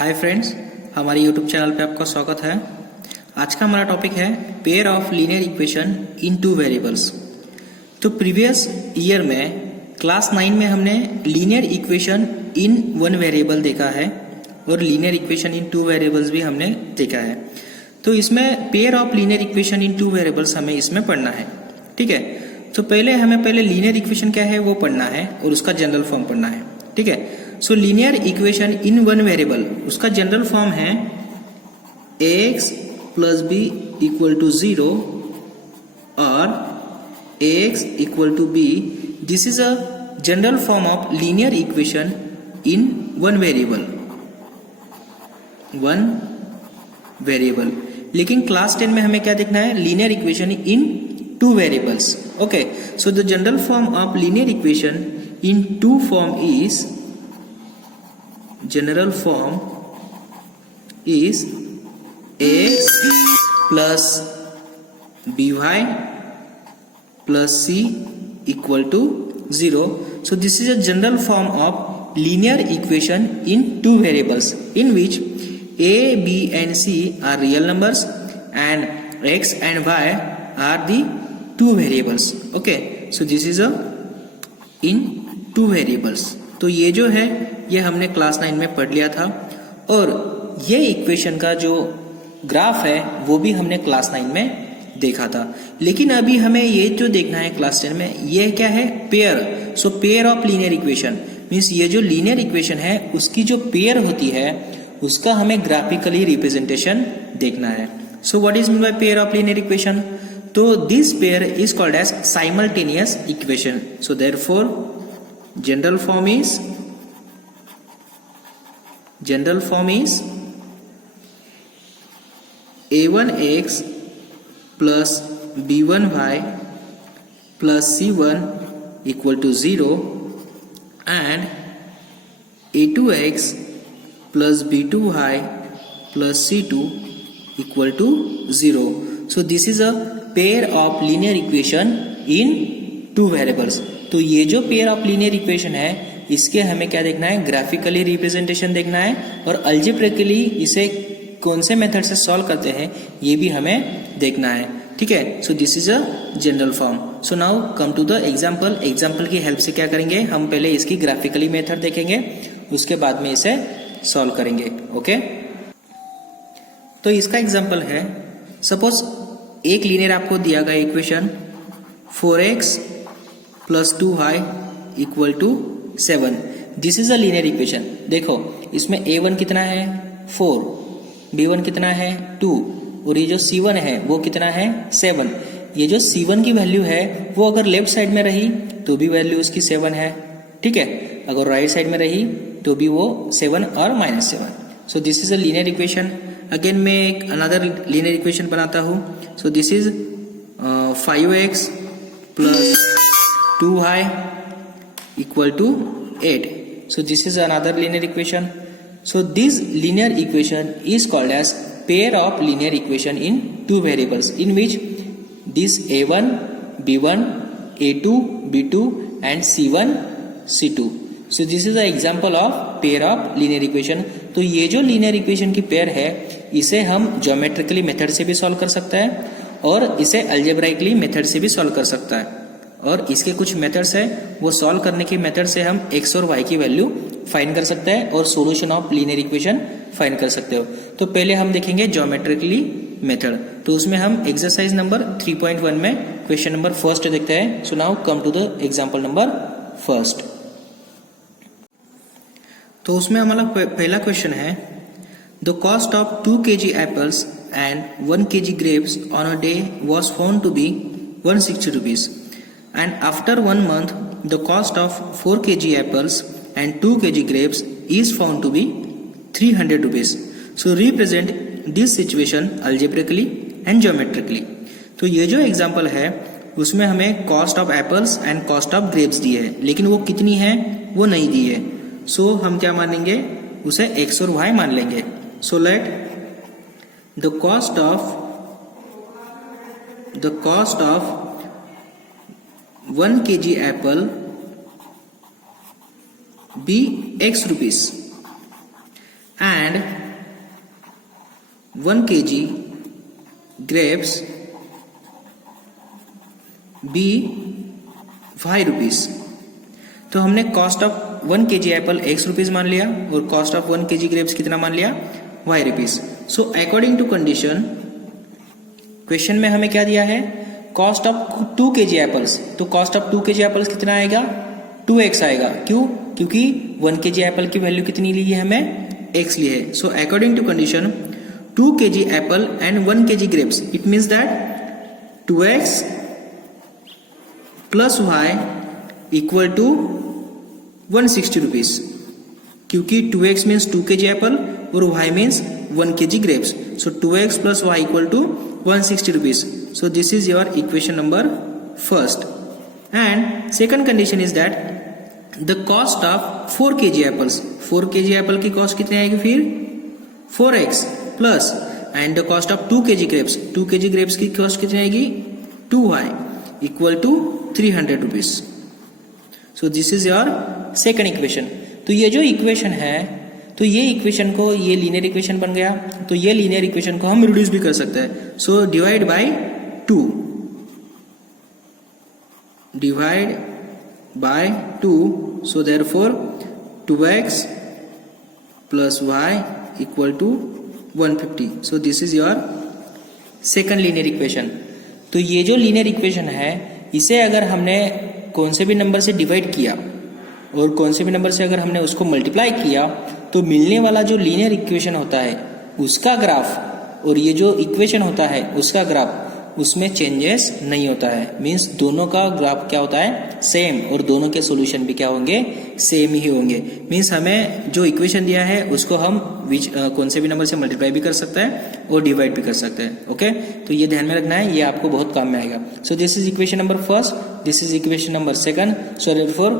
Hi friends, हमारे YouTube channel पे आपका स्वागत है। आज का हमारा टॉपिक है pair of linear equation in two variables. तो प्रीवियस ईयर में क्लास 9 में हमने linear equation in one variable देखा है और linear equation in two variables भी हमने देखा है। तो इसमें pair of linear equation in two variables हमें इसमें पढ़ना है, ठीक है। तो हमें लीनियर इक्वेशन क्या है वो पढ़ना है और उसका जनरल फॉर्म पढ़ना है, ठीक है। So linear equation in one variable, उसका जनरल फॉर्म है ax plus B equal to 0 और ax equal to B. This is a general form of linear equation in one variable. लेकिन क्लास 10 में हमें क्या देखना है? Linear equation in two variables. Okay, so the general form of linear equation in two form is general form is ax plus by plus c equal to 0. So this is a general form of linear equation in two variables in which a, b and c are real numbers and x and y are the two variables. Okay, so this is a in two variables. तो ये जो है ये हमने class 9 में पढ़ लिया था और ये इक्वेशन का जो ग्राफ है वो भी हमने क्लास 9 में देखा था। लेकिन अभी हमें ये जो देखना है क्लास 10 में, ये क्या है? Pair. So pair of linear equation means ये जो लीनियर इक्वेशन है उसकी जो पेयर होती है उसका हमें ग्राफिकली रिप्रेजेंटेशन देखना है। So what is mean by pair of linear equation? तो this pair is called as simultaneous equation. So therefore general form is a1x plus b1y plus c1 equal to 0 and a2x plus b2y plus c2 equal to 0. So this is a pair of linear equation in two variables. तो ये जो pair of linear equation है इसके हमें क्या देखना है? Graphically representation देखना है और अल्जेब्रिकली इसे कौन से मेथड से सॉल्व करते हैं ये भी हमें देखना है, ठीक है। So this is a general form. So now come to the example की हेल्प से क्या करेंगे? हम पहले इसकी ग्राफिकली मेथड देखेंगे, उसके बाद में इसे सॉल्व करेंगे। ओके, तो इसका एग्जाम्पल है, सपोज एक लीनियर आपको दिया गया equation 4x plus 2y equal to 7। This is a linear equation. देखो इसमें a1 कितना है? 4, b1 कितना है? 2 और ये जो c1 है वो कितना है? 7। ये जो c1 की वैल्यू है वो अगर लेफ्ट साइड में रही तो भी वैल्यू उसकी 7 है, ठीक है। अगर राइट साइड में रही तो भी वो 7 और -7। So this is a linear equation. Again मैं एक अनदर लीनियर इक्वेशन बनाता हूँ। सो this is 5x plus 2y equal to 8. So this is another linear equation. So this linear equation is called as pair of linear equation in two variables in which this a1, b1, a2, b2 and c1, c2. So this is the example of pair of linear equation. तो ये जो linear equation की pair है इसे हम geometrically method से भी solve कर सकते हैं और इसे अल्जेब्राइकली मेथड से भी सॉल्व कर सकता है। और इसके कुछ मेथड्स है, वो सॉल्व करने के मेथड से हम x और y की वैल्यू फाइंड कर सकते हैं और solution of linear equation find कर सकते हो। तो पहले हम देखेंगे ज्योमेट्रिकली मेथड। तो उसमें हम एक्सरसाइज नंबर 3.1 में क्वेश्चन नंबर फर्स्ट देखते हैं। So now come to the example number first. तो उसमें हमारा पहला क्वेश्चन है, the cost of 2 kg apples and 1 kg grapes on a day was found to be 160 rupees. And after 1 month, the cost of 4 kg apples and 2 kg grapes is found to be 300 rupees. So represent this situation algebraically and geometrically. तो ये जो example है उसमें हमें cost of apples and cost of grapes दी है, लेकिन वो कितनी है वो नहीं दी है। सो हम क्या मानेंगे? उसे x और y मान लेंगे। So let the cost of 1 kg apple be x rupees and 1 kg grapes be 5 rupees. तो हमने cost of 1 kg Apple x rupees मान लिया और कॉस्ट ऑफ 1 kg ग्रेप्स कितना मान लिया, y rupees. So according to condition question में हमें क्या दिया है, कॉस्ट ऑफ 2 kg एप्पल्स. तो कॉस्ट ऑफ 2 kg एप्पल्स कितना आएगा, 2x आएगा. क्यों, क्योंकि 1 kg एप्पल की वैल्यू कितनी ली है हमें, x ली है. So according to condition 2 kg apple and 1 kg grapes, it means that 2x plus y equal to 160 rupees. क्योंकि 2x मीन्स 2 kg एप्पल और y means 1 kg grapes. So 2x plus y equal to 160 rupees. So this is your equation number first. And second condition is that the cost of 4 kg apples. 4 kg apple की cost कितनी आएगी फिर 4x plus and the cost of 2 kg grapes. 2 kg grapes की cost कितनी आएगी 2y equal to 300 rupees. So this is your second equation. तो ये जो equation है, तो ये इक्वेशन को, ये लीनियर इक्वेशन बन गया. तो ये लीनियर इक्वेशन को हम रिड्यूस भी कर सकते हैं. So divide by 2, divide by 2. So therefore 2x plus y equal to 150. So this is your second linear equation. तो ये जो लीनियर इक्वेशन है, इसे अगर हमने कौन से भी नंबर से डिवाइड किया और कौन से भी नंबर से अगर हमने उसको मल्टीप्लाई किया, तो मिलने वाला जो लीनियर इक्वेशन होता है उसका ग्राफ और ये जो इक्वेशन होता है उसका ग्राफ, उसमें चेंजेस नहीं होता है. मींस दोनों का ग्राफ क्या होता है, सेम, और दोनों के सॉल्यूशन भी क्या होंगे, सेम ही होंगे. मींस हमें जो इक्वेशन दिया है उसको हम कौन से भी नंबर से मल्टीप्लाई भी कर सकते हैं और डिवाइड भी कर सकते हैं. ओके, तो ये ध्यान में रखना है, ये आपको बहुत काम में आएगा. सो this is equation number first, this is equation number second. So therefore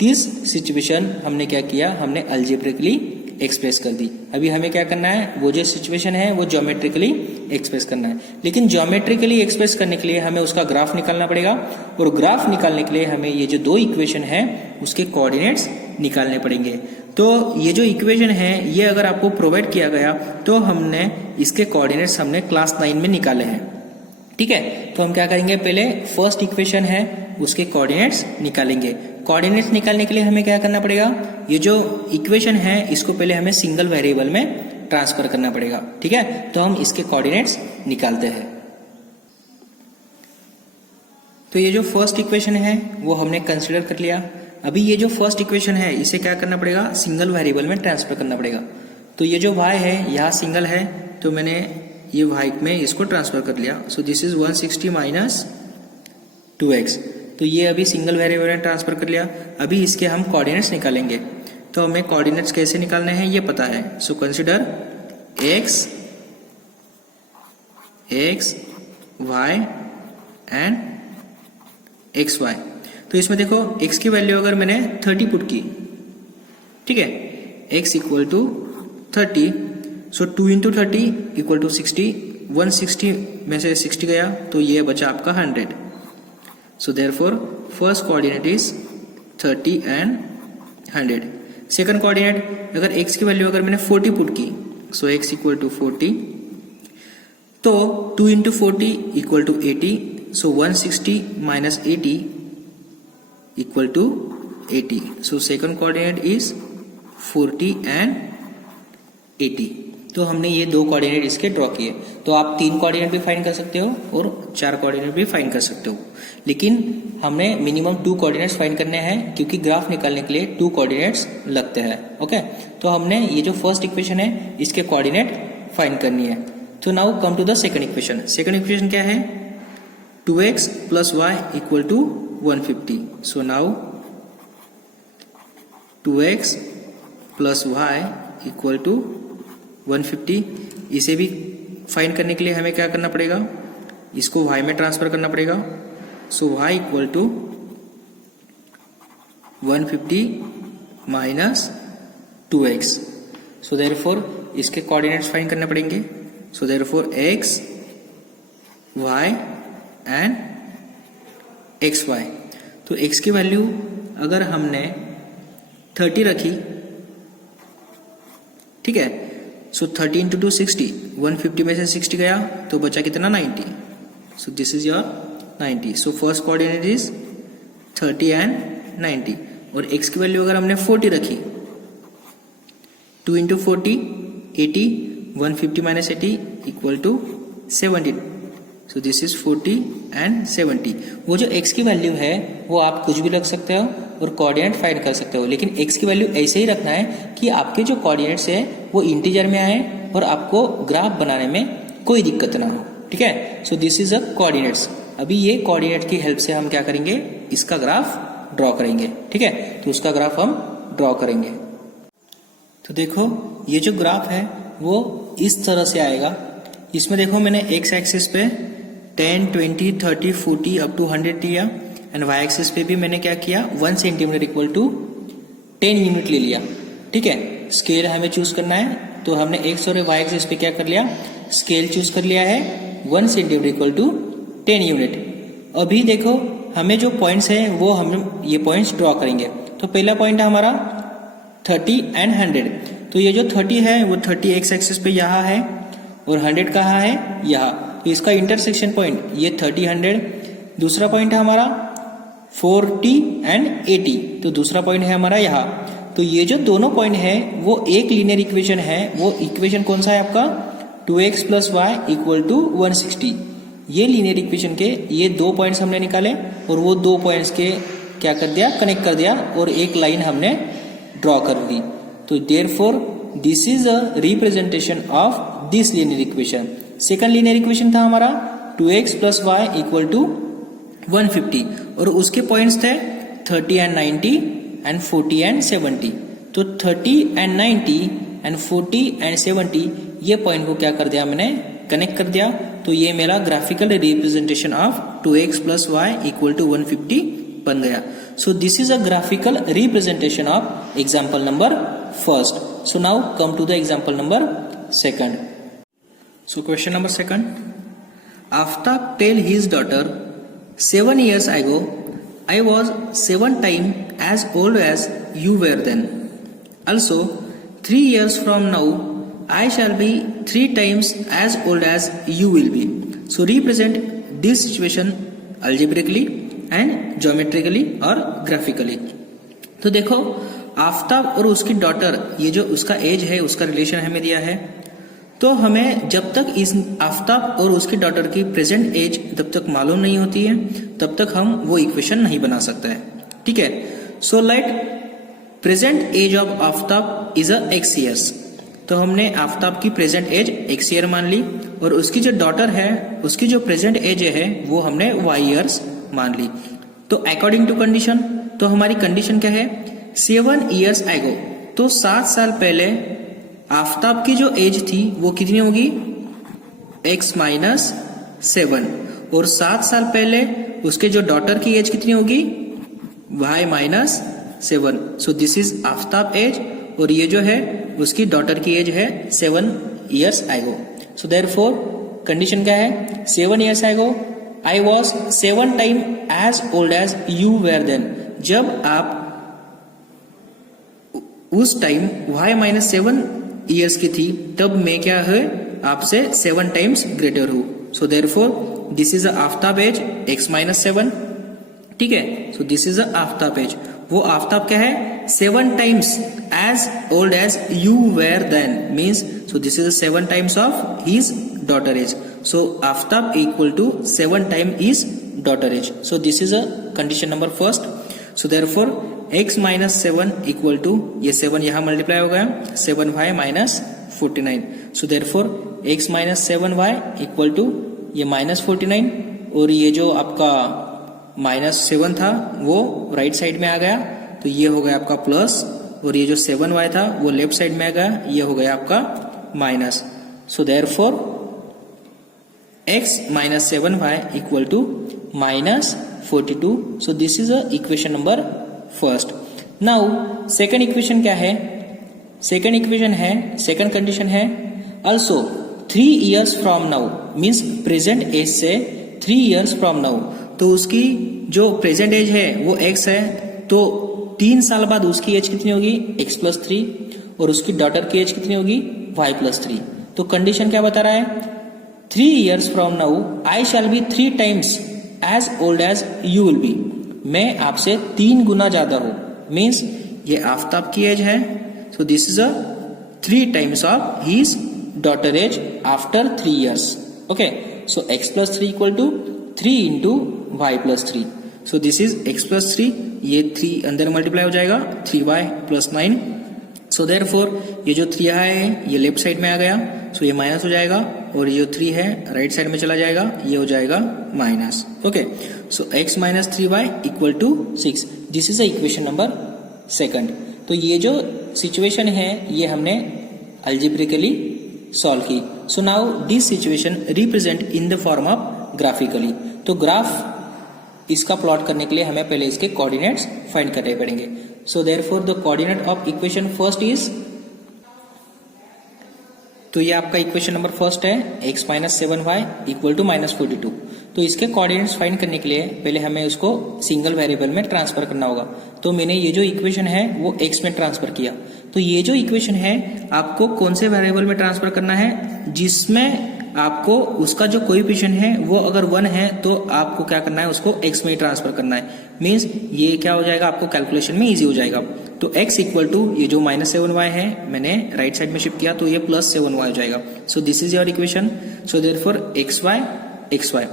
this situation हमने क्या किया, हमने अल्जेब्रिकली एक्सप्रेस कर दी. अभी हमें क्या करना है, वो जो सिचुएशन है वो ज्योमेट्रिकली एक्सप्रेस करना है. लेकिन ज्योमेट्रिकली एक्सप्रेस करने के लिए हमें उसका ग्राफ निकालना पड़ेगा, और ग्राफ निकालने के लिए हमें ये जो दो इक्वेशन है उसके कोऑर्डिनेट्स निकालने पड़ेंगे. तो ये जो इक्वेशन है ये अगर आपको प्रोवाइड किया गया तो हमने इसके कोऑर्डिनेट्स हमने क्लास 9 में निकाले हैं. ठीक है, तो हम क्या करेंगे, पहले फर्स्ट इक्वेशन है उसके कोऑर्डिनेट्स निकालेंगे. कोऑर्डिनेट्स निकालने के लिए हमें क्या करना पड़ेगा, ये जो इक्वेशन है इसको पहले हमें सिंगल वेरिएबल में ट्रांसफर करना पड़ेगा. ठीक है, तो हम इसके कोऑर्डिनेट्स निकालते हैं. तो ये जो फर्स्ट इक्वेशन है वो हमने कंसीडर कर लिया. अभी ये जो फर्स्ट इक्वेशन है इसे क्या करना पड़ेगा, सिंगल वेरिएबल में ट्रांसफर करना पड़ेगा. तो ये जो y है यहाँ सिंगल है, तो मैंने ये y में इसको ट्रांसफर कर लिया. सो दिस इज 160 माइनस 2x. तो ये अभी सिंगल वेरिएबल में ट्रांसफर कर लिया. अभी इसके हम कोऑर्डिनेट्स निकालेंगे. तो हमें कोऑर्डिनेट्स कैसे निकालने हैं ये पता है. So consider x, y and xy. तो इसमें देखो x की वैल्यू अगर मैंने 30 पुट की, ठीक है, x equal to 30. So 2 into 30 equal to 60. 160 में से 60 गया तो ये बचा आपका 100. So therefore first coordinate is 30 and 100. Second coordinate अगर x की वैल्यू अगर मैंने 40 पुट की, सो x इक्वल टू 40. तो 2 into 40 equal to 80. So 160 minus 80 equal to 80. So second coordinate is 40 and 80. तो हमने ये दो कोऑर्डिनेट इसके ड्रॉ किए. तो आप 3 कोऑर्डिनेट भी फाइंड कर सकते हो और 4 कोऑर्डिनेट भी फाइंड कर सकते हो, लेकिन हमने मिनिमम 2 कोऑर्डिनेट्स फाइंड करने हैं क्योंकि ग्राफ निकालने के लिए 2 कोऑर्डिनेट्स लगते हैं. ओके, तो हमने ये जो फर्स्ट इक्वेशन है इसके कोऑर्डिनेट फाइंड करनी है. तो now come to the second equation. Second equation क्या है, 2x plus y equal to 150. So now 2x plus y equal to 150. इसे भी फाइंड करने के लिए हमें क्या करना पड़ेगा, इसको y में ट्रांसफर करना पड़ेगा. So y equal to 150 minus 2x. So therefore इसके कोऑर्डिनेट्स फाइंड करने पड़ेंगे. So therefore x, y and xy. तो x की वैल्यू अगर हमने 30 रखी, ठीक है, सो 30 इंटू 2 60, 150 में से 60 गया तो बचा कितना 90. सो this is your 90. So first coordinate is 30 and 90. और x की वैल्यू अगर हमने 40 रखी, 2 into 40 80, 150 minus 80 equal to 70. So this is 40 and 70. वो जो x की वैल्यू है वो आप कुछ भी रख सकते हो और कोऑर्डिनेट फाइंड कर सकते हो, लेकिन x की वैल्यू ऐसे ही रखना है कि आपके जो कोऑर्डिनेट्स है वो इंटीजर में आए और आपको ग्राफ बनाने में कोई दिक्कत ना हो. ठीक है. So this is a coordinates. अभी ये कोऑर्डिनेट की हेल्प से हम क्या करेंगे, इसका ग्राफ ड्रॉ करेंगे. ठीक है. तो उसका ग्राफ हम ड्रॉ करेंगे. तो देखो ये जो ग्राफ है वो इस तरह से आएगा. इसमें देखो मैंने x एक्सिस पे 10, 20, 30, 40 अप टू 100 लिया एंड y एक्सिस पे भी मैंने क्या किया 1 सेंटीमीटर इक्वल टू 10 यूनिट ले लिया. ठीक है. स्केल हमें चूज करना है तो हमने x और y एक्सिस पे क्या कर लिया, स्केल चूज कर लिया है 1 सेंटीमीटर इक्वल टू 10 यूनिट. अभी देखो हमें जो पॉइंट्स हैं वो हम ये पॉइंट्स ड्रॉ करेंगे. तो पहला पॉइंट है हमारा 30 एंड 100. तो ये जो 30 है वो 30 x एक्सिस पे यहाँ है और 100 कहाँ है, यहाँ. तो इसका इंटरसेक्शन पॉइंट ये 30 100. दूसरा पॉइंट है हमारा 40 एंड 80. तो दूसरा पॉइंट है हमारा यहाँ. तो ये जो दोनों पॉइंट है वो एक लीनियर इक्वेशन है. वो इक्वेशन कौन सा है आपका, 2x plus y equal to 160. ये लीनियर इक्वेशन के ये दो पॉइंट्स हमने निकाले और वो दो पॉइंट्स के क्या कर दिया, कनेक्ट कर दिया और एक लाइन हमने ड्रॉ कर दी. तो therefore this is a representation of this linear equation. Second linear equation था हमारा 2x plus y equal to 150 और उसके पॉइंट्स थे 30 एंड 90 एंड 40 एंड 70. तो 30 एंड 90 एंड 40 एंड 70 ये पॉइंट को क्या कर दिया, मैंने कनेक्ट कर दिया. तो ये मेरा graphical representation of 2x plus y equal to 150 बन गया. So this is a graphical representation of example number first. So now come to the example number second. So question number second. Aftab tell his daughter 7 years ago I was 7 times as old as you were then. Also 3 years from now I shall be 3 times as old as you will be. So represent this situation algebraically and geometrically और graphically. तो देखो आफ्ताब और उसकी daughter, ये जो उसका as है उसका रिलेशन हमें दिया है. तो हमें जब तक इस आफ्ताब और उसकी डॉटर की प्रेजेंट एज जब तक मालूम नहीं होती है तब तक हम वो इक्वेशन नहीं बना सकते हैं. ठीक है. So let present age of Aftab is a x years. तो हमने आफ्ताब की प्रेजेंट एज x year मान ली और उसकी जो डॉटर है उसकी जो प्रेजेंट एज है वो हमने y years मान ली. तो अकॉर्डिंग टू कंडीशन, तो हमारी कंडीशन क्या है, 7 years ago. तो 7 साल पहले आफ्ताब की जो एज थी वो कितनी होगी, x माइनस 7. और 7 साल पहले उसके जो डॉटर की एज कितनी होगी, y minus 7. So this is Aftab age और ये जो है उसकी डॉटर की एज है 7 years ago. So therefore condition क्या है, 7 years ago I was 7 times as old as you were then. जब आप उस टाइम y माइनस 7 ईयर्स की थी तब मैं क्या है आपसे 7 टाइम्स ग्रेटर हूं. So therefore this is a Aftab age x minus 7. ठीक है. So this is a Aftab age. वो आफ्ताब क्या है, 7 times as old as you were then means. So this is 7 times of his daughter age. So Aftab equal to 7 time is daughter age. So this is a condition number first. So therefore x minus 7 equal to ये 7 यहाँ multiply हो गया 7y minus 49. So therefore x minus 7y equal to ये minus 49 और ये जो आपका minus 7 था वो राइट साइड में आ गया तो ये हो गया आपका प्लस और ये जो 7y था वो लेफ्ट साइड में आ गया, ये हो गया आपका minus. So therefore x minus 7y equal to minus 42. So this is a equation number first. Now second equation क्या है, सेकंड इक्वेशन है, सेकंड कंडीशन है also 3 years from now means present age से 3 years फ्रॉम नाउ. तो उसकी जो present as है वो x है तो 3 साल बाद उसकी एज कितनी होगी x प्लस 3 और उसकी डॉटर की एज कितनी होगी y प्लस 3। तो कंडीशन क्या बता रहा है, 3 years from now I shall be 3 times as old as you will be. मैं आपसे 3 गुना ज्यादा हूं, मीन्स ये आफ्ताब की एज है, so this is a 3 times of his daughter age after 3 years। Okay, so x plus 3 equal to 3 into y plus 3। So this is x plus 3, ये 3 अंदर multiply हो जाएगा 3y प्लस 9। सो देयरफॉर ये जो 3 है ये left side में आ गया, सो ये माइनस हो जाएगा, और ये जो 3 है राइट साइड में चला जाएगा, ये हो जाएगा minus. Okay, so x minus 3y equal to 6। This is equation number 2। तो ये जो सिचुएशन है ये हमने अल्जेब्रिकली सॉल्व की। सो now this situation represent in the form of graphically. तो ग्राफ इसका प्लॉट करने के लिए हमें पहले इसके कोऑर्डिनेट्स फाइंड करने पड़ेंगे। So therefore the coordinate of equation first is, तो ये आपका इक्वेशन नंबर फर्स्ट है, x minus 7y equal to minus 42। तो इसके कोऑर्डिनेट्स फाइंड करने के लिए पहले हमें उसको सिंगल वेरिएबल में ट्रांसफर करना होगा। तो मैंने ये जो इक्वेशन है वो x में ट्रांसफर किया। तो ये जो इक्वेशन है आपको कौन से वेरिएबल में ट्रांसफर करना है, जिसमें आपको उसका जो कोएफिशिएंट है वो अगर 1 है तो आपको क्या करना है, उसको x में ही ट्रांसफर करना है। मीन्स ये क्या हो जाएगा, आपको कैलकुलेशन में इजी हो जाएगा। तो x इक्वल टू ये जो माइनस 7y है मैंने राइट साइड में शिफ्ट किया, तो ये प्लस 7y हो जाएगा। सो this is your equation. So therefore xy।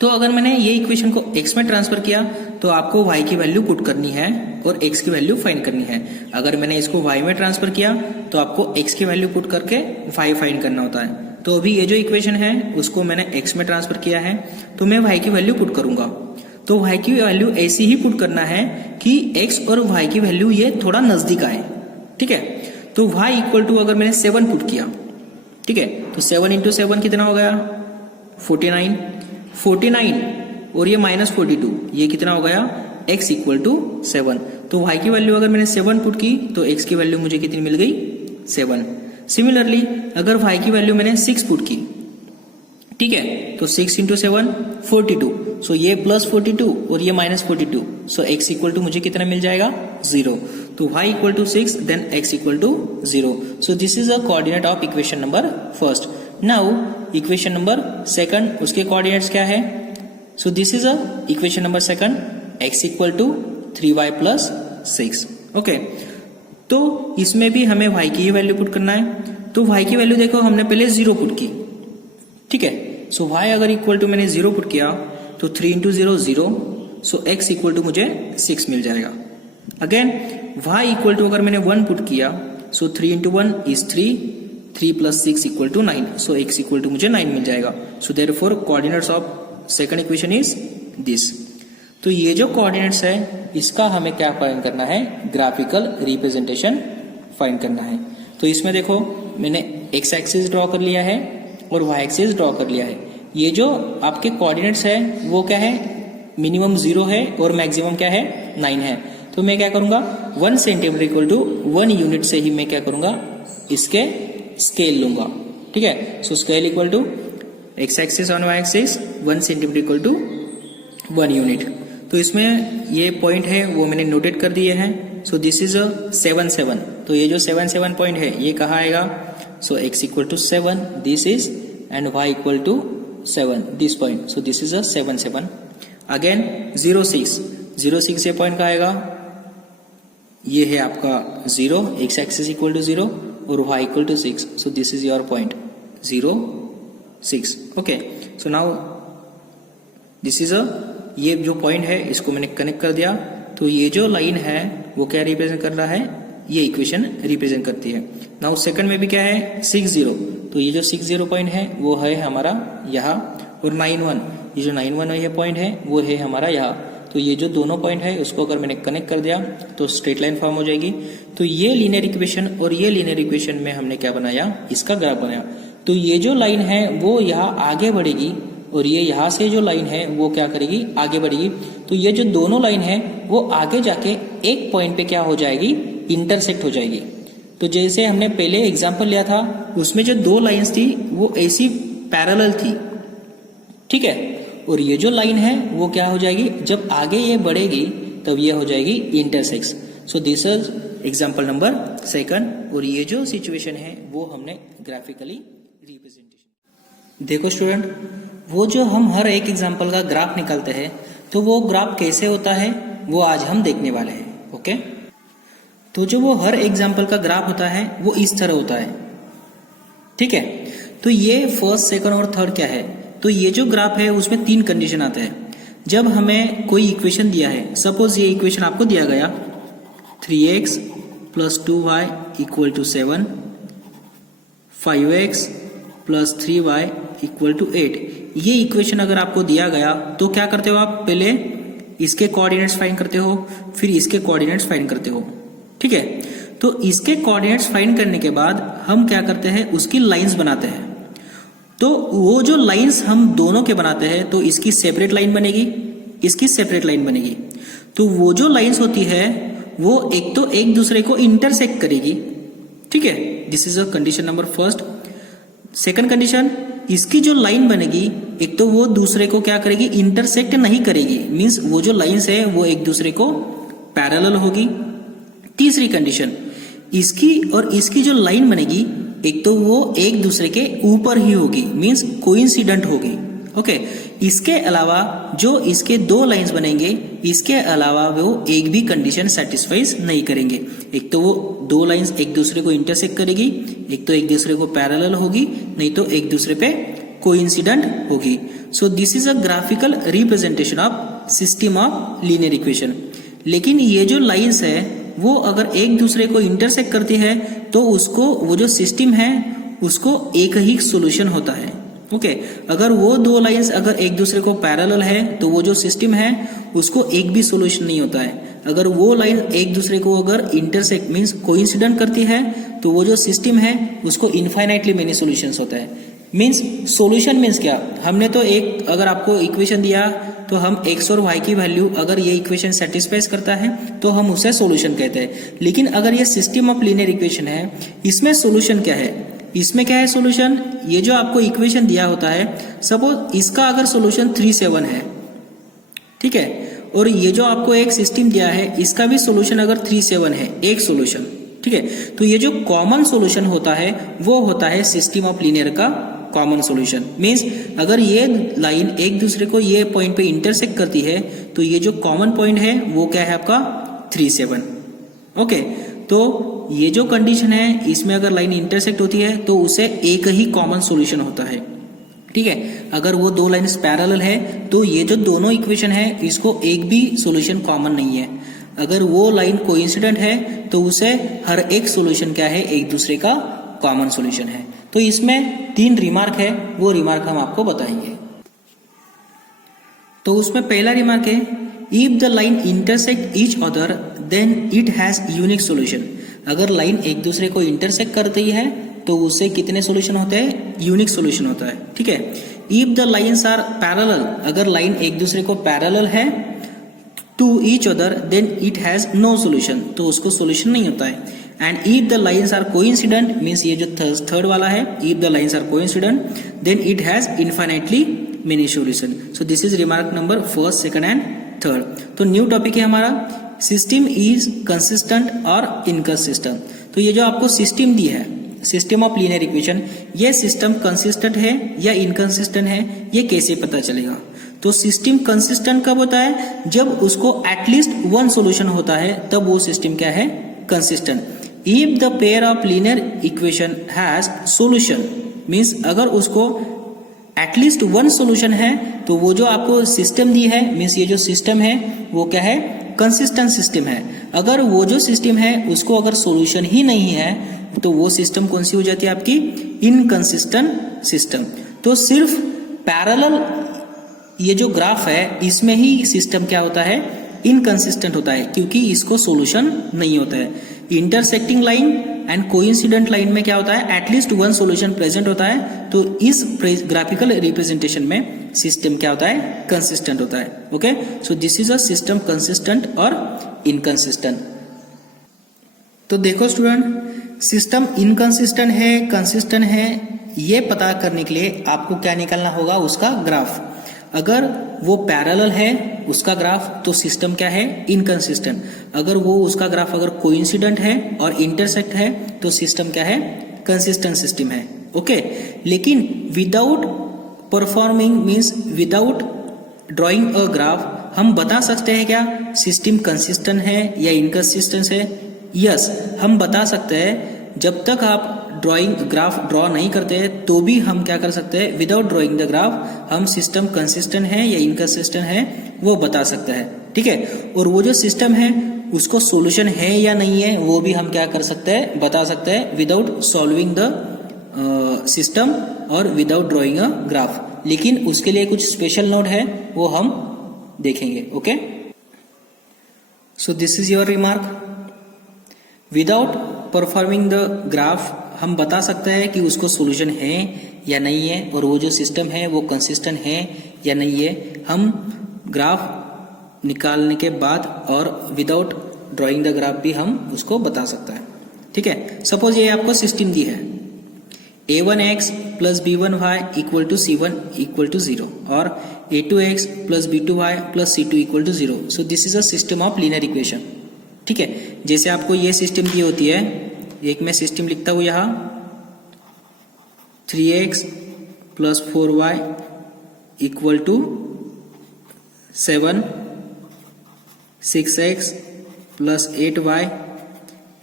तो अगर मैंने ये इक्वेशन को x में ट्रांसफर किया तो आपको y की वैल्यू पुट करनी है और x की वैल्यू फाइंड करनी है। अगर मैंने इसको y में ट्रांसफर किया तो आपको x की वैल्यू पुट करके y फाइंड करना होता है। तो अभी ये जो इक्वेशन है उसको मैंने x में ट्रांसफर किया है, तो मैं y की वैल्यू पुट करूंगा। तो y की वैल्यू ऐसी ही पुट करना है कि x और y की वैल्यू ये थोड़ा नजदीक आए। ठीक है, तो y इक्वल टू अगर मैंने 7 पुट किया, ठीक है, तो 7 इंटू 7 कितना हो गया, 49 और ये माइनस 42, ये कितना हो गया, x इक्वल टू 7। तो y की वैल्यू अगर मैंने 7 पुट की तो x की वैल्यू मुझे कितनी मिल गई, 7। सिमिलरली अगर y की वैल्यू मैंने 6 पुट की, ठीक है, तो 6 इंटू 7 42, सो ये प्लस 42 और ये minus 42, so x equal to मुझे कितना मिल जाएगा, 0। तो y equal to 6 then x equal to 0। So this is a coordinate of equation number first. Now equation number second, उसके कोऑर्डिनेट्स क्या है, so this is a equation number second, x equal to 3y plus 6। Okay, तो इसमें भी हमें y की ही value put करना है। तो y की वैल्यू देखो हमने पहले 0 पुट की, ठीक है, सो y अगर इक्वल टू मैंने 0 पुट किया तो 3 into 0 0, so x equal to मुझे 6 मिल जाएगा। अगेन y इक्वल टू अगर मैंने 1 पुट किया, so 3 into 1 is 3 plus 6 equal to 9, so x equal to मुझे 9 मिल जाएगा। So therefore coordinates of second equation is this. तो ये जो कोऑर्डिनेट्स है इसका हमें क्या फाइंड करना है, ग्राफिकल रिप्रेजेंटेशन फाइंड करना है। तो इसमें देखो मैंने x एक्सिस ड्रॉ कर लिया है और y एक्सिस ड्रॉ कर लिया है। ये जो आपके कोऑर्डिनेट्स है वो क्या है, मिनिमम 0 है और मैक्सिमम क्या है, 9 है। तो मैं क्या करूंगा, 1 सेंटीमीटर इक्वल टू 1 यूनिट से ही मैं क्या करूंगा, इसके स्केल लूंगा। ठीक है, so scale equal to x axis on y axis 1 centimetre equal to 1 unit. तो इसमें ये पॉइंट है वो मैंने नोटेट कर दिए हैं। सो दिस इज 7 तो ये जो 7 पॉइंट है ये कहाँ आएगा, so x equal to 7 this is and y equal to 7 this point, so this is 7 again 0 6 ये पॉइंट कहाँ आएगा, ये है आपका 0, x एक्सिस इक्वल टू 0 और y equal to 6, so this is your point 0 6। Okay, so now this is ये जो point है इसको मैंने कनेक्ट कर दिया। तो ये जो लाइन है वो क्या रिप्रेजेंट कर रहा है, ये इक्वेशन रिप्रेजेंट करती है। नाउ सेकंड में भी क्या है 6 0, तो ये जो 6 0 पॉइंट है वो है हमारा यहाँ, और 9 1 ये जो 9 1 ये पॉइंट है वो है हमारा यहाँ। तो ये जो दोनों पॉइंट है उसको अगर मैंने कनेक्ट कर दिया तो स्ट्रेट लाइन फॉर्म हो जाएगी। तो ये लीनियर इक्वेशन और ये लीनियर इक्वेशन में हमने क्या बनाया, इसका ग्राफ बनाया। तो ये जो लाइन है वो यहाँ आगे बढ़ेगी और ये यहाँ से जो लाइन है वो क्या करेगी, आगे बढ़ेगी। तो ये जो दोनों लाइन है वो आगे जाके एक पॉइंट पे क्या हो जाएगी, इंटरसेक्ट हो जाएगी। तो जैसे हमने पहले एग्जांपल लिया था उसमें जो 2 लाइंस थी वो ऐसी पैरेलल थी, ठीक है, और ये जो लाइन है वो क्या हो जाएगी, जब आगे ये बढ़ेगी तब ये हो जाएगी intersex. So this is example number 2 और ये जो सिचुएशन है वो हमने ग्राफिकली रिप्रेजेंटेशन। देखो स्टूडेंट, वो जो हम हर एक एग्जाम्पल का ग्राफ निकालते हैं तो वो ग्राफ कैसे होता है वो आज हम देखने वाले हैं। ओके, तो जो वो हर एग्जाम्पल का ग्राफ होता है वो इस तरह होता है। ठीक है, तो ये फर्स्ट, सेकंड और थर्ड क्या है, तो ये जो ग्राफ है उसमें 3 कंडीशन आते हैं। जब हमें कोई इक्वेशन दिया है, सपोज ये इक्वेशन आपको दिया गया 3x + 2y = 7, 5x + 3y = 8। ये इक्वेशन अगर आपको दिया गया तो क्या करते हो आप, पहले इसके कोऑर्डिनेट्स फाइंड करते हो, फिर इसके कोऑर्डिनेट्स फाइंड करते हो। ठीक है, तो इसके कोऑर्डिनेट्स फाइंड करने के बाद हम क्या करते हैं, उसकी लाइंस बनाते हैं। तो वो जो लाइंस हम दोनों के बनाते हैं तो इसकी सेपरेट लाइन बनेगी, इसकी सेपरेट लाइन बनेगी। तो वो जो लाइंस होती है वो एक तो एक दूसरे को इंटरसेक्ट करेगी। ठीक है, this is a condition number first. Second condition, इसकी जो लाइन बनेगी एक तो वो दूसरे को क्या करेगी, इंटरसेक्ट नहीं करेगी, मींस वो जो लाइंस है वो एक दूसरे को पैरेलल होगी। तीसरी कंडीशन, इसकी और इसकी जो लाइन बनेगी एक तो वो एक दूसरे के ऊपर ही होगी, मींस कोइंसिडेंट होगी। ओके, इसके अलावा जो इसके 2 लाइंस बनेंगे, इसके अलावा वो एक भी कंडीशन सेटिस्फाइज नहीं करेंगे। एक तो वो 2 लाइंस एक दूसरे को इंटरसेक्ट करेगी, एक तो एक दूसरे को पैरेलल होगी, नहीं तो एक दूसरे पे कोइंसिडेंट होगी। सो this is a graphical representation of system of linear equation. लेकिन ये जो लाइंस है वो अगर एक दूसरे को इंटरसेक्ट करती है तो उसको, वो जो सिस्टम है उसको एक ही सॉल्यूशन होता है। ओके, अगर वो 2 लाइंस अगर एक दूसरे को पैरेलल है तो वो जो सिस्टम है उसको एक भी सॉल्यूशन नहीं होता है। अगर वो लाइन एक दूसरे को अगर इंटरसेक्ट मींस कोइंसिडेंट करती है तो वो जो सिस्टम है उसको इनफाइनाइटली मेनी सॉल्यूशंस होता है। मींस सॉल्यूशन मींस क्या, हमने तो एक अगर आपको इक्वेशन दिया तो हम x और y की वैल्यू अगर ये इक्वेशन सेटिस्फाइज करता है तो हम उसे सॉल्यूशन कहते हैं। लेकिन अगर ये सिस्टम ऑफ लीनियर इक्वेशन है, इसमें सॉल्यूशन क्या है, इसमें क्या है सॉल्यूशन, ये जो आपको इक्वेशन दिया होता है, सपोज इसका अगर सॉल्यूशन 3, 7 है, ठीक है, और ये जो आपको एक सिस्टम दिया है इसका भी सॉल्यूशन अगर 3, 7 है, एक सॉल्यूशन। ठीक है, तो ये जो कॉमन सॉल्यूशन होता है वो होता है सिस्टम ऑफ लीनियर का कॉमन सॉल्यूशन। मींस अगर ये लाइन एक दूसरे को ये पॉइंट पे इंटरसेक्ट करती है तो ये जो कॉमन पॉइंट है वो क्या है आपका 3, 7। ओके, तो ये जो कंडीशन है इसमें अगर लाइन इंटरसेक्ट होती है तो उसे एक ही कॉमन सॉल्यूशन होता है। ठीक है, अगर वो 2 लाइन्स पैरेलल है तो ये जो दोनों इक्वेशन है इसको एक भी सॉल्यूशन कॉमन नहीं है। अगर वो लाइन कोइंसिडेंट है तो उसे हर एक सॉल्यूशन क्या है, एक दूसरे का कॉमन सॉल्यूशन है। तो इसमें 3 रिमार्क है, वो रिमार्क हम आपको बताएंगे। तो उसमें पहला रिमार्क है, if the line intersect each other then it has unique solution. अगर लाइन एक दूसरे को इंटरसेक्ट करती है तो उससे कितने सॉल्यूशन होते हैं, यूनिक सॉल्यूशन होता है। ठीक है, if the lines are parallel, अगर लाइन एक दूसरे को पैरेलल है to each other then it has no solution, तो उसको सॉल्यूशन नहीं होता है। And if the lines are coincident, means ये जो थर्ड वाला है, if the lines are coincident then it has infinitely many solution. So this is remark number first, second and third. तो न्यू टॉपिक है हमारा, सिस्टम इज कंसिस्टेंट और inconsistent. तो ये जो आपको सिस्टम दी है, सिस्टम ऑफ लीनियर इक्वेशन, ये सिस्टम कंसिस्टेंट है या इनकंसिस्टेंट है, ये कैसे पता चलेगा। तो सिस्टम कंसिस्टेंट कब होता है, जब उसको एटलीस्ट 1 सॉल्यूशन होता है तब वो सिस्टम क्या है, consistent. If the pair of linear equation has solution, means अगर उसको एटलीस्ट 1 सॉल्यूशन है तो वो जो आपको सिस्टम दी है, मींस ये जो सिस्टम है वो क्या है, कंसिस्टेंट सिस्टम है। अगर वो जो सिस्टम है उसको अगर सॉल्यूशन ही नहीं है तो वो सिस्टम कौन सी हो जाती है आपकी, इनकंसिस्टेंट सिस्टम। तो सिर्फ पैरेलल ये जो ग्राफ है इसमें ही सिस्टम क्या होता है, इनकंसिस्टेंट होता है, क्योंकि इसको सॉल्यूशन नहीं होता है। Intersecting line and coincident line में क्या होता है, एटलीस्ट 1 सॉल्यूशन प्रेजेंट होता है। तो इस ग्राफिकल रिप्रेजेंटेशन में सिस्टम क्या होता है, कंसिस्टेंट होता है। Okay, so this is a system consistent और इनकंसिस्टेंट। तो देखो स्टूडेंट, सिस्टम इनकंसिस्टेंट है, कंसिस्टेंट है, ये पता करने के लिए आपको क्या निकालना होगा, उसका ग्राफ। अगर वो पैरेलल है उसका ग्राफ तो सिस्टम क्या है, इनकंसिस्टेंट। अगर वो उसका ग्राफ अगर कोइंसिडेंट है और इंटरसेक्ट है तो सिस्टम क्या है, कंसिस्टेंट सिस्टम है। ओके, लेकिन without performing means without drawing a graph हम बता सकते हैं क्या सिस्टम कंसिस्टेंट है या इनकंसिस्टेंट है? यस, हम बता सकते हैं। जब तक आप ग्राफ ड्रॉ नहीं करते हैं तो भी हम क्या कर सकते हैं, विदाउट ड्रॉइंग द ग्राफ हम सिस्टम कंसिस्टेंट है या इनकंसिस्टेंट है वो बता सकते हैं। ठीक है, और वो जो सिस्टम है उसको सॉल्यूशन है या नहीं है वो भी हम क्या कर सकते हैं, बता सकते हैं विदाउट सॉल्विंग द सिस्टम और विदाउट ड्रॉइंग अ ग्राफ। लेकिन उसके लिए कुछ स्पेशल नोट है वो हम देखेंगे। Okay, so this is your remark. Without performing the graph हम बता सकते हैं कि उसको सॉल्यूशन है या नहीं है और वो जो सिस्टम है वो कंसिस्टेंट है या नहीं है, हम ग्राफ निकालने के बाद और विदाउट ड्राइंग द ग्राफ भी हम उसको बता सकते हैं। ठीक है, सपोज ये आपको सिस्टम दी है a1x plus b1y equal to c1 equal to 0 और a2x plus b2y plus c2 equal to 0। So this is a system of linear equation. ठीक है, जैसे आपको ये सिस्टम दी होती है, एक मैं सिस्टम लिखता हूं यहां 3x plus 4y equal to 7, 6x plus 8y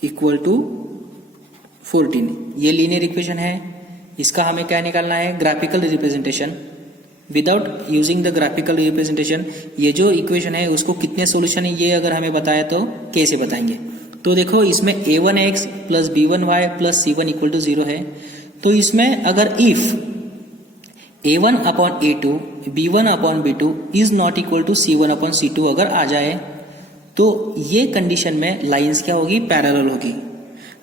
equal to 14। ये लीनियर इक्वेशन है। इसका हमें क्या निकालना है, graphical representation. Without using the graphical representation ये जो इक्वेशन है उसको कितने सॉल्यूशन है ये अगर हमें बताया तो कैसे बताएंगे। तो देखो इसमें a1x plus b1y plus c1 equal to 0 है। तो इसमें अगर if a1 upon a2 b1 upon b2 is not equal to c1 upon c2 अगर आ जाए तो ये कंडीशन में लाइंस क्या होगी, पैरेलल होगी।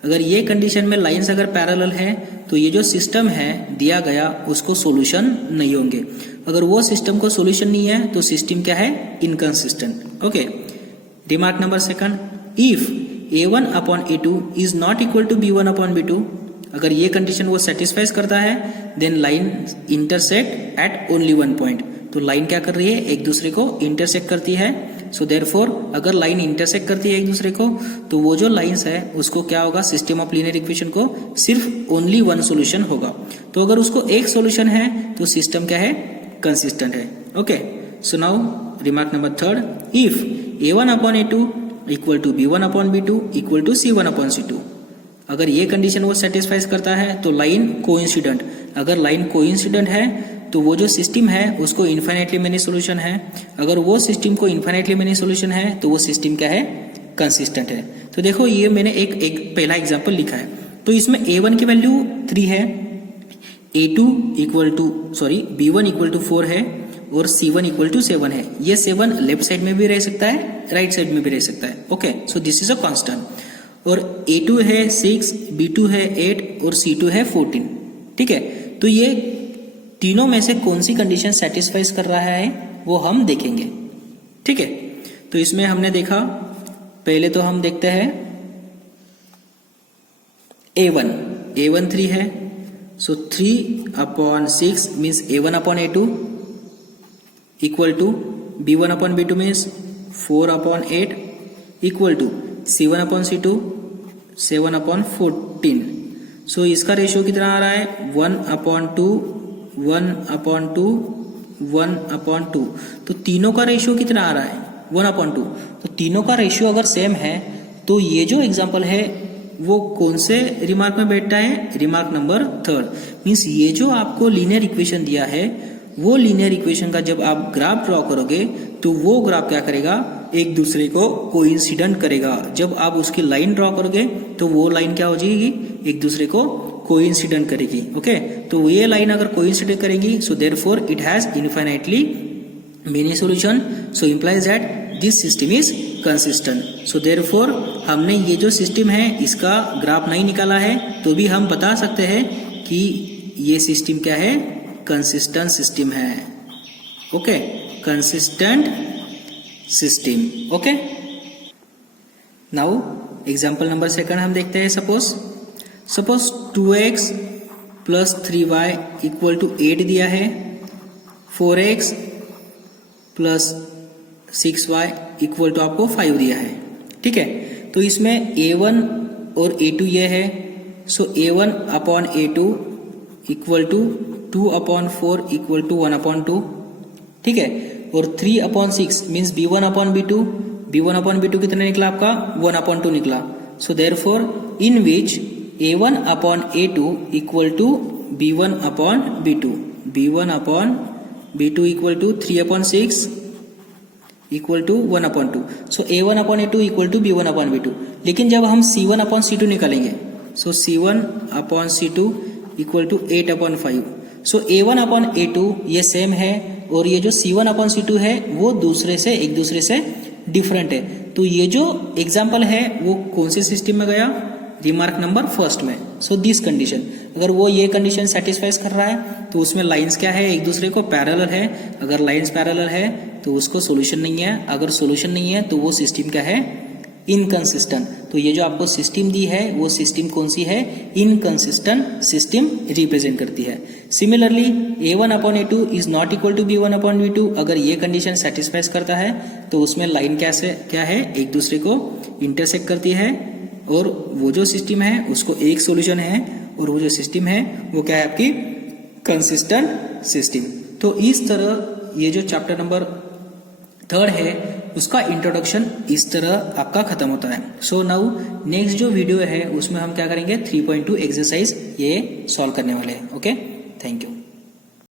अगर ये कंडीशन में लाइंस अगर पैरेलल है तो ये जो सिस्टम है दिया गया उसको सॉल्यूशन नहीं होंगे। अगर वो सिस्टम को सॉल्यूशन नहीं है तो सिस्टम क्या है, inconsistent. Okay, remark number second, if a1 upon a2 is not equal to b1 upon b2, अगर ये कंडीशन वो सेटिस्फाइज करता है then line intersect at only one point. तो लाइन क्या कर रही है, एक दूसरे को इंटरसेक्ट करती है। सो देयरफॉर अगर लाइन इंटरसेक्ट करती है एक दूसरे को तो वो जो लाइंस है उसको क्या होगा, सिस्टम ऑफ लीनियर इक्वेशन को सिर्फ ओनली वन सॉल्यूशन होगा। तो अगर उसको एक सॉल्यूशन है तो सिस्टम क्या है, कंसिस्टेंट है। Okay, so now remark number third, if a1 upon a2 equal to b1 upon b2 equal to c1 upon c2, अगर ये कंडीशन वो सेटिस्फाइज करता है तो लाइन कोइंसिडेंट। अगर लाइन कोइंसिडेंट है तो वो जो सिस्टम है उसको इन्फाइनाइटली मेनी सॉल्यूशन है। अगर वो सिस्टम को इन्फाइनाइटली मेनी सॉल्यूशन है तो वो सिस्टम क्या है, कंसिस्टेंट है। तो देखो ये मैंने एक पहला एग्जांपल लिखा है। तो इसमें a1 की वैल्यू 3 है, a2 equal to b1 equal to 4 है और c1 इक्वल टू 7 है। ये 7 लेफ्ट साइड में भी रह सकता है, राइट साइड में भी रह सकता है। Okay, so this is a constant. और a2 है 6, b2 है 8 और c2 है 14। ठीक है, तो ये तीनों में से कौन सी कंडीशन सेटिस्फाइज कर रहा है वो हम देखेंगे। ठीक है, तो इसमें हमने देखा, पहले तो हम देखते हैं a1 3 है। सो 3 upon 6 means a1 upon a2 equal to b1 upon b2 means 4 upon 8 equal to c1 upon c2 7 upon 14। सो इसका रेशियो कितना आ रहा है, 1 अपॉन 2 1 अपॉन 2 1 अपॉन 2। तो तीनों का रेशियो कितना आ रहा है, 1 अपॉन 2। तो तीनों का रेशियो अगर सेम है तो ये जो एग्जांपल है वो कौन से रिमार्क में बैठता है, रिमार्क नंबर थर्ड। मीन्स ये जो आपको लीनियर इक्वेशन दिया है वो लीनियर इक्वेशन का जब आप ग्राफ ड्रॉ करोगे तो वो ग्राफ क्या करेगा, एक दूसरे को कोइंसिडेंट करेगा। जब आप उसकी लाइन ड्रॉ करोगे तो वो लाइन क्या हो जाएगी, एक दूसरे को कोइंसिडेंट करेगी। ओके, तो ये लाइन अगर कोइंसिडेंट करेगी so therefore it has infinitely many solution, so implies that this system is consistent. So therefore हमने ये जो सिस्टम है इसका ग्राफ नहीं निकाला है तो भी हम बता सकते हैं कि ये सिस्टम क्या है, कंसिस्टेंट सिस्टम है। Okay, consistent system. Okay, now example number second हम देखते हैं। Suppose 2x plus 3y equal to 8 दिया है, 4x plus 6y equal to आपको 5 दिया है। ठीक है, तो इसमें a1 और a2 ये है, सो a1 upon a2 equal to 2/4 equal to 1/2। ठीक है, और 3/6 means b1 upon b2, b1 upon b2 कितना निकला आपका 1/2 निकला। So therefore in which a1 upon a2 equal to b1 upon b2, b1 upon b2 equal to 3/6 equal to 1/2। So a1 upon a2 equal to b1 upon b2। लेकिन जब हम c1 upon c2 निकालेंगे, so c1 upon c2 equal to 8/5। So a1 upon a2 ये same है, और ये जो c1 upon c2 है वो एक दूसरे से डिफरेंट है। तो ये जो एग्जाम्पल है वो कौन से सिस्टम में गया, रिमार्क नंबर फर्स्ट में। सो दिस कंडीशन, अगर वो ये कंडीशन सेटिस्फाइज कर रहा है तो उसमें लाइंस क्या है, एक दूसरे को पैरेलल है। अगर लाइंस पैरेलल है तो उसको सोल्यूशन नहीं है, अगर सोल्यूशन नहीं है तो वो सिस्टम क्या है, इनकंसिस्टेंट। तो ये जो आपको सिस्टम दी है वो सिस्टम कौन सी है, इनकंसिस्टेंट सिस्टम रिप्रेजेंट करती है। Similarly a1 upon a2 is not equal to b1 upon b2, अगर ये कंडीशन सेटिस्फाइज करता है तो उसमें लाइन क्या है, एक दूसरे को इंटरसेक्ट करती है, और वो जो सिस्टम है उसको एक सॉल्यूशन है, और वो जो सिस्टम है वो क्या है आपकी कंसिस्टेंट सिस्टम। तो इस तरह ये जो चैप्टर नंबर 3 है उसका इंट्रोडक्शन इस तरह आपका खत्म होता है। सो नाउ नेक्स्ट जो वीडियो है उसमें हम क्या करेंगे, 3.2 एक्सरसाइज ये सॉल्व करने वाले हैं। Okay, thank you.